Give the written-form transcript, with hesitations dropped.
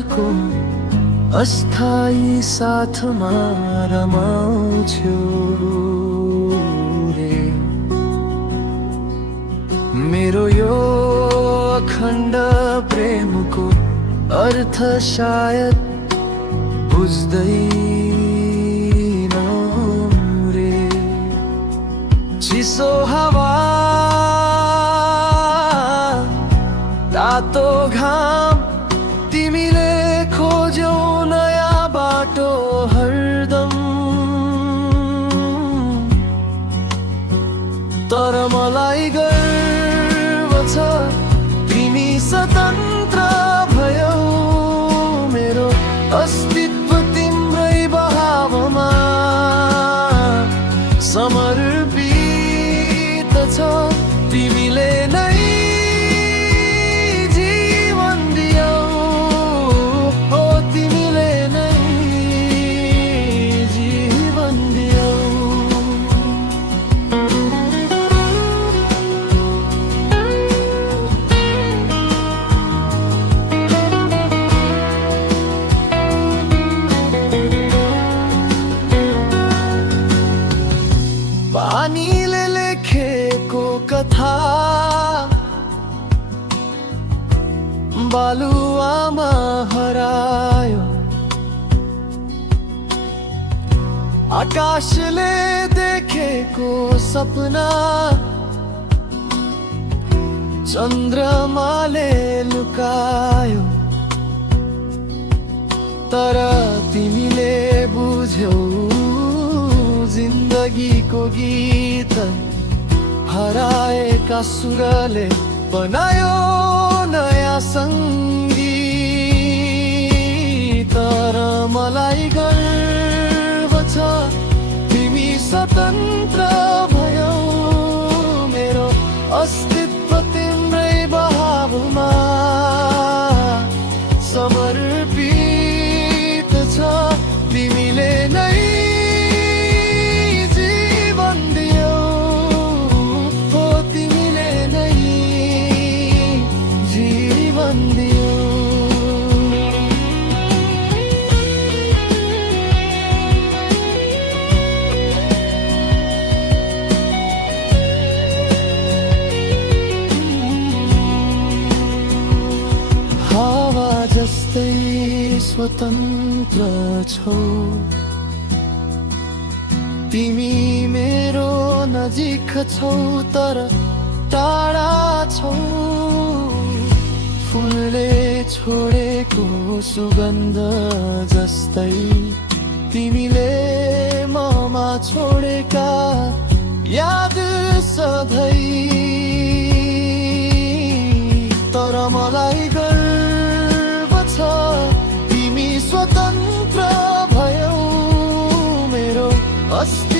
पलको अस्थायी साथमा रमाउँछु रे। मेरो यो अखण्ड प्रेमको अर्थ सायद बुझ्दैनौ रे। चिसो हावा, तातो घाम, तिमीले खोज्यौ नयाँ बाटो हरदम। तर मलाई गर्व छ तिमी स्वतन्त्र भयौ। मेरो अस्तित्व तिम्रै बहावमा समर्पित छ। तिमीले नै पानीले लेखेको कथा बालुवामा हरायो। आकाशले देखेको सपना चन्द्रमाले लुकायो। तर तिमीले बुझ्यौ जिन्दगीको गीत हराएका सुरले बनायो नयाँ सङ्गीत। तर मलाई गर्व छ तिमी स्वतन्त्र भयौ। मेरो अस्तित्व तिम्रै बहावमा समर्पित छ। तिमीले नै हावा जस्तै स्वतन्त्र छौ। तिमी मेरो नजिक छौ तर टाढा छौ। फुलले छोडेको सुगन्ध जस्तै तिमीले ममा छोडेका याद सधैँ। तर मलाई गर्व छ तिमी स्वतन्त्र भयौ। मेरो अस्तित्व